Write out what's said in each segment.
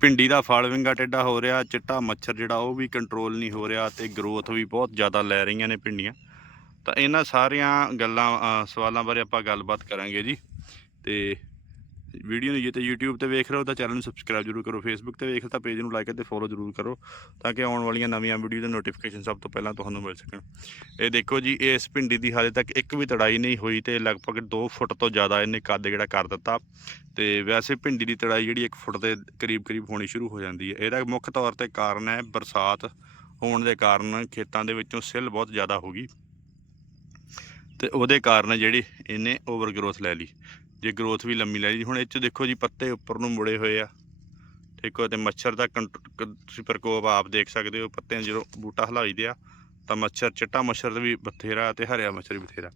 ਭਿੰਡੀ ਦਾ ਫਲ, ਵਿੰਗਾ ਟੇਢਾ ਹੋ ਰਿਹਾ, ਚਿੱਟਾ ਮੱਛਰ ਜਿਹੜਾ ਉਹ ਵੀ ਕੰਟਰੋਲ ਨਹੀਂ ਹੋ ਰਿਹਾ ਤੇ ਗਰੋਥ ਵੀ ਬਹੁਤ ਜ਼ਿਆਦਾ ਲੈ ਰਹੀਆਂ ਨੇ ਭਿੰਡੀਆਂ। ਤਾਂ ਇਹਨਾਂ ਸਾਰੀਆਂ ਗੱਲਾਂ ਸਵਾਲਾਂ ਬਾਰੇ ਆਪਾਂ ਗੱਲਬਾਤ ਕਰਾਂਗੇ ਜੀ। ਤੇ ਵੀਡੀਓ ਨੂੰ ਜੇ ਤੇ YouTube ਤੇ ਵੇਖ ਰਹੇ ਹੋ ਤਾਂ ਚੈਨਲ ਨੂੰ ਸਬਸਕ੍ਰਾਈਬ ਜ਼ਰੂਰ ਕਰੋ, Facebook ਤੇ ਵੇਖ ਰਹੇ ਤਾਂ ਪੇਜ ਨੂੰ ਲਾਈਕ ਅਤੇ ਫੋਲੋ ਜ਼ਰੂਰ ਕਰੋ ਤਾਂ ਕਿ ਆਉਣ ਵਾਲੀਆਂ ਨਵੀਆਂ ਵੀਡੀਓ ਦੇ ਨੋਟੀਫਿਕੇਸ਼ਨ ਸਭ ਤੋਂ ਪਹਿਲਾਂ ਤੁਹਾਨੂੰ ਮਿਲ ਸਕਣ। ਇਹ ਦੇਖੋ ਜੀ ਇਸ ਭਿੰਡੀ ਦੀ ਹਾਲੇ ਤੱਕ ਇੱਕ ਵੀ ਤੜਾਈ ਨਹੀਂ ਹੋਈ ਤੇ ਲਗਭਗ 2 ਫੁੱਟ ਤੋਂ ਜ਼ਿਆਦਾ ਇਹਨੇ ਕੱਦ ਜਿਹੜਾ ਕਰ ਦਿੱਤਾ ਤੇ ਵੈਸੇ ਭਿੰਡੀ ਦੀ ਤੜਾਈ ਜਿਹੜੀ 1 ਫੁੱਟ ਦੇ ਕਰੀਬ ਕਰੀਬ ਹੋਣੀ ਸ਼ੁਰੂ ਹੋ ਜਾਂਦੀ ਹੈ। ਇਹਦਾ ਮੁੱਖ ਤੌਰ ਤੇ ਕਾਰਨ ਹੈ ਬਰਸਾਤ ਹੋਣ ਦੇ ਕਾਰਨ ਖੇਤਾਂ ਦੇ ਵਿੱਚੋਂ ਸਿੱਲ ਬਹੁਤ ਜ਼ਿਆਦਾ ਹੋ ਗਈ ਤੇ ਉਹਦੇ ਕਾਰਨ ਜਿਹੜੀ ਇਹਨੇ ਓਵਰ ਗਰੋਥ ਲੈ ਲਈ। ਜੇ ਗਰੋਥ ਵੀ ਲੰਮੀ ਲੈ ਜੀ। ਹੁਣ ਇਹ ਚ ਦੇਖੋ ਜੀ, ਪੱਤੇ ਉੱਪਰ ਨੂੰ ਮੁੜੇ ਹੋਏ ਆ। ਠੀਕ ਦੇਖੋ ਤੇ ਮੱਛਰ ਦਾ ਕੰਟ- ਕ- ਤੁਸੀਂ ਪ੍ਰਕੋਪ ਆਪ ਦੇਖ ਸਕਦੇ ਹੋ, ਪੱਤਿਆਂ ਜਦੋਂ ਬੂਟਾ ਹਿਲਾਈਦੇ ਆ, ਤਾਂ ਮੱਛਰ, ਚਿੱਟਾ ਮੱਛਰ ਵੀ ਬਥੇਰਾ ਤੇ ਹਰਿਆ ਮੱਛਰ ਵੀ ਬਥੇਰਾ।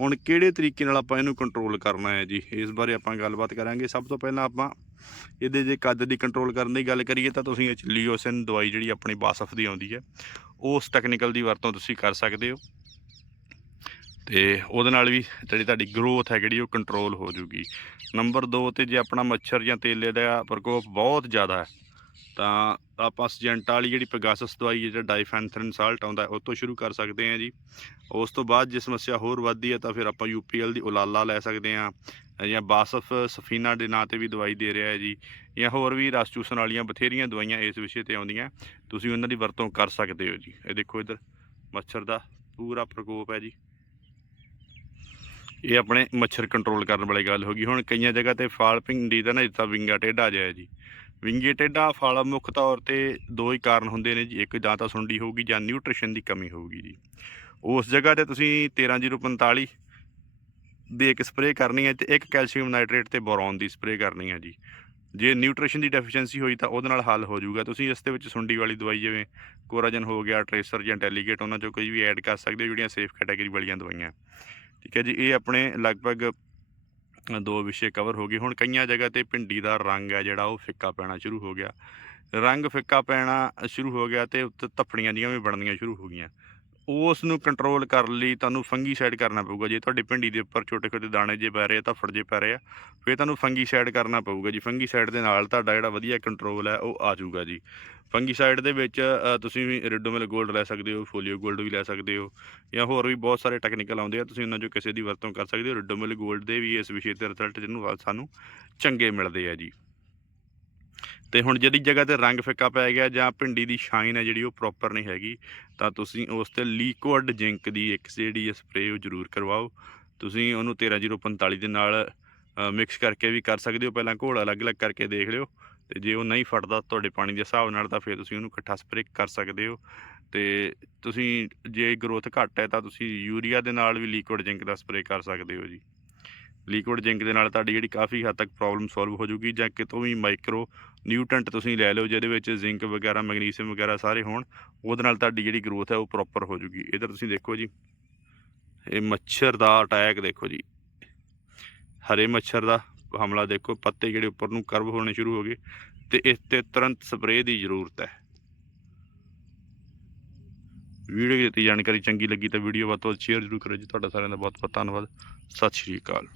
ਹੁਣ ਕਿਹੜੇ ਤਰੀਕੇ ਨਾਲ ਆਪਾਂ ਇਹਨੂੰ ਕੰਟਰੋਲ ਕਰਨਾ ਹੈ ਜੀ? ਇਸ ਬਾਰੇ ਆਪਾਂ ਗੱਲਬਾਤ ਕਰਾਂਗੇ। ਸਭ ਤੋਂ ਪਹਿਲਾਂ ਆਪਾਂ ਇਹਦੇ ਜੇ ਕੱਦ ਦੀ ਕੰਟਰੋਲ ਕਰਨ ਦੀ ਗੱਲ ਕਰੀਏ, ਤਾਂ ਤੁਸੀਂ ਇਹ 'ਚ ਦਵਾਈ ਜਿਹੜੀ ਆਪਣੀ ਬਾਸਫ ਦੀ ਆਉਂਦੀ ਹੈ, ਉਸ ਟੈਕਨੀਕਲ ਦੀ ਵਰਤੋਂ ਤੁਸੀਂ ਕਰ ਸਕਦੇ ਹੋ। ਤੇ ਉਹਦੇ ਨਾਲ ਵੀ ਜਿਹੜੀ ਤੁਹਾਡੀ ਗਰੋਥ ਹੈ ਜਿਹੜੀ ਉਹ ਕੰਟਰੋਲ ਹੋ ਜੂਗੀ ਨੰਬਰ 2 ਤੇ ਜੇ ਆਪਣਾ ਮੱਛਰ ਜਾਂ ਤੇਲੇ ਦਾ ਪ੍ਰਕੋਪ ਬਹੁਤ ਜ਼ਿਆਦਾ ਹੈ, ਤਾਂ ਆਪਾਂ ਸਜੈਂਟਾ ਵਾਲੀ ਜਿਹੜੀ ਪੈਗਾਸਸ ਦਵਾਈ ਹੈ, ਜਿਹੜਾ ਡਾਈਫੈਂਥਰਨ ਸਾਲਟ ਆਉਂਦਾ ਉਹ ਤੋਂ ਸ਼ੁਰੂ ਕਰ ਸਕਦੇ ਹਾਂ ਜੀ। ਉਸ ਤੋਂ ਬਾਅਦ ਜੇ ਸਮੱਸਿਆ ਹੋਰ ਵੱਧਦੀ ਹੈ ਤਾਂ ਫਿਰ ਆਪਾਂ ਯੂਪੀਐਲ ਦੀ ਉਲਾਲਾ ਲੈ ਸਕਦੇ ਹਾਂ, ਜਾਂ ਬਾਸਫ ਸਫੀਨਾ ਦੇ ਨਾਂ ਤੇ ਵੀ ਦਵਾਈ ਦੇ ਰਿਹਾ ਹੈ ਜੀ, ਜਾਂ ਹੋਰ ਵੀ ਰਸ ਚੂਸਣ ਵਾਲੀਆਂ ਬਥੇਰੀਆਂ ਦਵਾਈਆਂ ਇਸ ਵਿਸ਼ੇ ਤੇ ਆਉਂਦੀਆਂ ਤੁਸੀਂ ਉਹਨਾਂ ਦੀ ਵਰਤੋਂ ਕਰ ਸਕਦੇ ਹੋ ਜੀ। ਇਹ ਦੇਖੋ ਇਧਰ, ਮੱਛਰ ਦਾ ਪੂਰਾ ਪ੍ਰਕੋਪ ਹੈ ਜੀ। ਇਹ ਆਪਣੇ ਮੱਛਰ ਕੰਟਰੋਲ ਕਰਨ ਵਾਲੀ ਗੱਲ ਹੋ ਗਈ। ਹੁਣ ਕਈਆਂ ਜਗ੍ਹਾ ਤੇ ਫਾਲ ਭਿੰਡੀ ਦਾ ਨਾ ਜਿੱਤਾ ਵਿੰਗਾ ਟੇਢਾ ਜਾਇਆ ਜੀ। ਵਿੰਗੇ ਟੇਢਾ ਫਲ ਮੁੱਖ ਤੌਰ ਤੇ ਦੋ ਹੀ ਕਾਰਨ ਹੁੰਦੇ ਨੇ ਜੀ। ਇੱਕ ਜਾਂ ਤਾਂ ਸੁੰਡੀ ਹੋਊਗੀ ਜਾਂ ਨਿਊਟ੍ਰੀਸ਼ਨ ਦੀ ਕਮੀ ਹੋਊਗੀ ਜੀ। ਉਸ ਜਗ੍ਹਾ ਤੇ ਤੁਸੀਂ 13045 ਦੀ ਇੱਕ ਸਪਰੇਅ ਕਰਨੀ ਹੈ ਤੇ ਇੱਕ ਕੈਲਸ਼ੀਅਮ ਨਾਈਟ੍ਰੇਟ ਤੇ ਬੋਰੋਨ ਦੀ ਸਪਰੇਅ ਕਰਨੀ ਹੈ ਜੀ। ਜੇ ਨਿਊਟ੍ਰੀਸ਼ਨ ਦੀ ਡੈਫੀਸ਼ੀਐਂਸੀ ਹੋਈ ਤਾਂ ਉਹਦੇ ਨਾਲ ਹੱਲ ਹੋ ਜਾਊਗਾ। ਤੁਸੀਂ ਇਸ ਦੇ ਵਿੱਚ ਸੁੰਡੀ ਵਾਲੀ ਦਵਾਈ ਜਿਵੇਂ ਕੋਰਾਜਨ ਹੋ ਗਿਆ, ਟ੍ਰੇਸਰ ਜਾਂ ਡੈਲੀਗੇਟ ਉਹਨਾਂ ਚੋਂ ਕੋਈ ਵੀ ਐਡ ਕਰ ਸਕਦੇ ਹੋ ਜਿਹੜੀਆਂ ਸੇਫ ਕੈਟਾਗਰੀ ਵਾਲੀਆਂ ਦਵਾਈਆਂ। ਠੀਕ ਹੈ ਜੀ, ਇਹ ਆਪਣੇ ਲਗਭਗ ਦੋ ਵਿਸ਼ੇ ਕਵਰ ਹੋ ਗਏ। ਹੁਣ ਕਈਆਂ ਜਗ੍ਹਾ ਤੇ ਭਿੰਡੀ ਦਾ ਰੰਗ ਹੈ ਜਿਹੜਾ, ਉਹ ਫਿੱਕਾ ਪੈਣਾ ਸ਼ੁਰੂ ਹੋ ਗਿਆ। ਰੰਗ ਫਿੱਕਾ ਪੈਣਾ ਸ਼ੁਰੂ ਹੋ ਗਿਆ ਤੇ ਉੱਤੇ ਧੱਫੜੀਆਂ ਜੀਆਂ ਵੀ ਬਣਨੀਆਂ ਸ਼ੁਰੂ ਹੋ ਗਈਆਂ। ਉਸ ਨੂੰ ਕੰਟਰੋਲ ਕਰਨ ਲਈ ਤੁਹਾਨੂੰ ਫੰਗੀਸਾਈਡ ਕਰਨਾ ਪਊਗਾ। ਜੇ ਤੁਹਾਡੇ ਭਿੰਡੀ ਦੇ ਉੱਪਰ ਛੋਟੇ ਛੋਟੇ ਦਾਣੇ ਜੇ ਪੈ ਰਹੇ ਆ ਤਾਂ ਫੜ ਜੇ ਪੈ ਰਹੇ ਆ, ਫਿਰ ਤੁਹਾਨੂੰ ਫੰਗੀ ਸਾਈਡ ਕਰਨਾ ਪਊਗਾ ਜੀ। ਫੰਗੀ ਸਾਈਡ ਦੇ ਨਾਲ ਤੁਹਾਡਾ ਜਿਹੜਾ ਵਧੀਆ ਕੰਟਰੋਲ ਹੈ, ਉਹ ਆ ਜਾਊਗਾ ਜੀ। ਫੰਗੀ ਸਾਈਡ ਦੇ ਵਿੱਚ ਤੁਸੀਂ ਵੀ ਰਿਡੋਮਿਲ ਗੋਲਡ ਲੈ ਸਕਦੇ ਹੋ ਫੋਲੀਓ ਗੋਲਡ ਵੀ ਲੈ ਸਕਦੇ ਹੋ, ਜਾਂ ਹੋਰ ਵੀ ਬਹੁਤ ਸਾਰੇ ਟੈਕਨੀਕਲ ਆਉਂਦੇ ਆ, ਤੁਸੀਂ ਉਹਨਾਂ ਚੋਂ ਕਿਸੇ ਦੀ ਵਰਤੋਂ ਕਰ ਸਕਦੇ ਹੋ। ਰਿਡੋਮਿਲ ਗੋਲਡ ਦੇ ਵੀ ਇਸ ਵਿਸ਼ੇ ਤੇ ਰਿਜ਼ਲਟ ਜਿਹਨੂੰ ਸਾਨੂੰ ਚੰਗੇ ਮਿਲਦੇ ਆ ਜੀ। ਤੇ ਹੁਣ ਜਿਹੜੀ ਜਗ੍ਹਾ ਤੇ ਰੰਗ ਫਿੱਕਾ ਪੈ ਗਿਆ ਜਾਂ ਭਿੰਡੀ ਦੀ ਸ਼ਾਈਨ ਹੈ ਜਿਹੜੀ ਉਹ ਪ੍ਰੋਪਰ ਨਹੀਂ ਹੈਗੀ, ਤਾਂ ਤੁਸੀਂ ਉਸ ਤੇ ਲਿਕੁਇਡ ਜ਼ਿੰਕ ਦੀ ਇੱਕ ਜਿਹੜੀ ਸਪਰੇਅ ਉਹ ਜ਼ਰੂਰ ਕਰਵਾਓ। ਤੁਸੀਂ ਉਹਨੂੰ 13045 ਦੇ ਨਾਲ ਮਿਕਸ ਕਰਕੇ ਵੀ ਕਰ ਸਕਦੇ ਹੋ। ਪਹਿਲਾਂ ਘੋਲ ਅਲੱਗ-ਅਲੱਗ ਕਰਕੇ ਦੇਖ ਲਿਓ ਤੇ ਜੇ ਉਹ ਨਹੀਂ ਫਟਦਾ ਤੁਹਾਡੇ ਪਾਣੀ ਦੇ ਹਿਸਾਬ ਨਾਲ ਤਾਂ ਫਿਰ ਤੁਸੀਂ ਉਹਨੂੰ ਇਕੱਠਾ ਸਪਰੇਅ ਕਰ ਸਕਦੇ ਹੋ। ਤੇ ਤੁਸੀਂ ਜੇ ਗਰੋਥ ਘੱਟ ਹੈ ਤਾਂ ਤੁਸੀਂ ਯੂਰੀਆ ਦੇ ਨਾਲ ਵੀ ਲਿਕੁਇਡ ਜ਼ਿੰਕ ਦਾ ਸਪਰੇਅ ਕਰ ਸਕਦੇ ਹੋ ਜੀ। ਲਿਕੁਇਡ ਜ਼ਿੰਕ ਦੇ ਨਾਲ ਤੁਹਾਡੀ ਜਿਹੜੀ ਕਾਫੀ ਹੱਦ ਤੱਕ ਪ੍ਰੋਬਲਮ ਸੋਲਵ ਹੋ ਜੂਗੀ ਜਾਂ ਕਿਤੋਂ ਵੀ ਮਾਈਕਰੋ ਨਿਊਟ੍ਰੈਂਟ ਤੁਸੀਂ ਲੈ ਲਓ, ਜਿਹਦੇ ਵਿੱਚ ਜ਼ਿੰਕ ਵਗੈਰਾ ਮੈਗਨੀਸ਼ੀਅਮ ਵਗੈਰਾ ਸਾਰੇ ਹੋਣ, ਉਹਦੇ ਨਾਲ ਤੁਹਾਡੀ ਜਿਹੜੀ ਗਰੋਥ ਹੈ ਉਹ ਪ੍ਰੋਪਰ ਹੋ ਜੂਗੀ। ਇਧਰ ਤੁਸੀਂ ਦੇਖੋ ਜੀ, ਇਹ ਮੱਛਰ ਦਾ ਅਟੈਕ ਦੇਖੋ ਜੀ। ਹਰੇ ਮੱਛਰ ਦਾ ਹਮਲਾ ਦੇਖੋ, ਪੱਤੇ ਜਿਹੜੇ ਉੱਪਰ ਨੂੰ ਕਰਵ ਹੋਣੇ ਸ਼ੁਰੂ ਹੋ ਗਏ ਤੇ ਇਸ ਤੇ ਤੁਰੰਤ ਸਪਰੇਅ ਦੀ ਜ਼ਰੂਰਤ ਹੈ। ਵੀਡੀਓ ਦੀ ਦਿੱਤੀ ਜਾਣਕਾਰੀ ਚੰਗੀ ਲੱਗੀ ਤਾਂ ਵੀਡੀਓ ਵੱਧ ਤੋਂ ਵੱਧ ਸ਼ੇਅਰ ਜ਼ਰੂਰ ਕਰੋ ਜੀ। ਤੁਹਾਡਾ ਸਾਰਿਆਂ ਦਾ ਬਹੁਤ ਬਹੁਤ ਧੰਨਵਾਦ। ਸਤਿ ਸ਼੍ਰੀ ਅਕਾਲ।